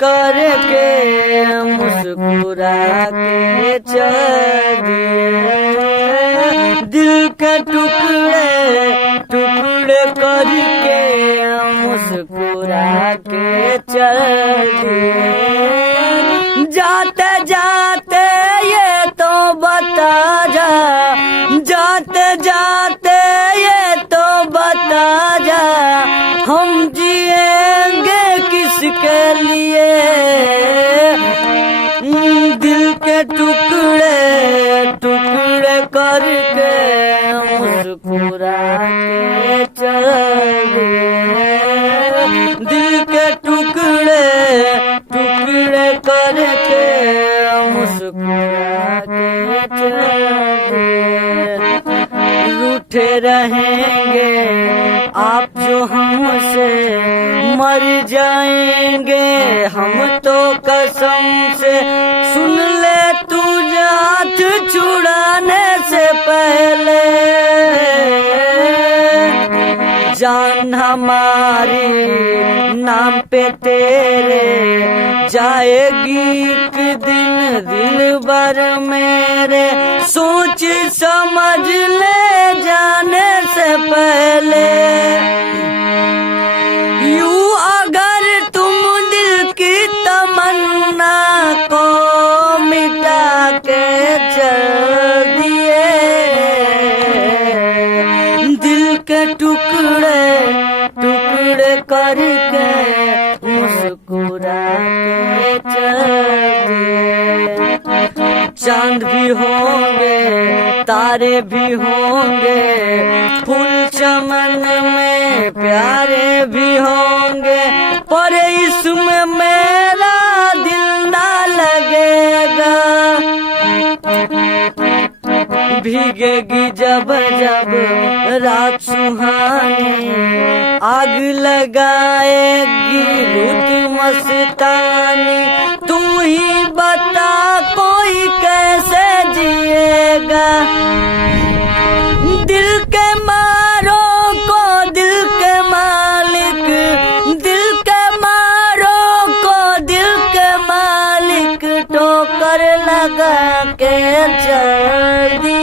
करके मुस्कुरा के चल दिए। दिल के टुकड़े टुकड़े करके मुस्कुरा के चल दिए। जाते जाते ये तो बता जा, जाते जाते ये तो बता जा, हम जिएंगे किसके लिए। दिल के टुकड़े टुकड़े करके मुस्कुरा के चल दिए। दिल के टुकड़े टुकड़े करके मुस्कुरा के चल दिए। रूठे रहेंगे आप जो हमसे, मर जाएंगे हम तो कसम से। सुन ले तू जात छुड़ाने से पहले, जान हमारी नाम पे तेरे जाएगी एक दिन दिल भर मेरे। सोच समझ ले जाने से पहले, यूं अगर तुम दिल की तमन्ना को मिटा के चल दिए। दिल के टुकड़े टुकड़े करके मुस्कुरा के चल दिए। चांद भी होंगे तारे भी होंगे, फूल चमन में प्यारे भी होंगे, पर इसमें मेरा दिल ना लगेगा। भीगेगी जब जब रात सुहानी, आग लगाएगी रुत मस्तानी। तुम ही बता कोई कैसे जिएगा। दिल के मारो को दिल के मालिक, दिल के मारो को दिल के मालिक ठोकर लगा के चल दिया।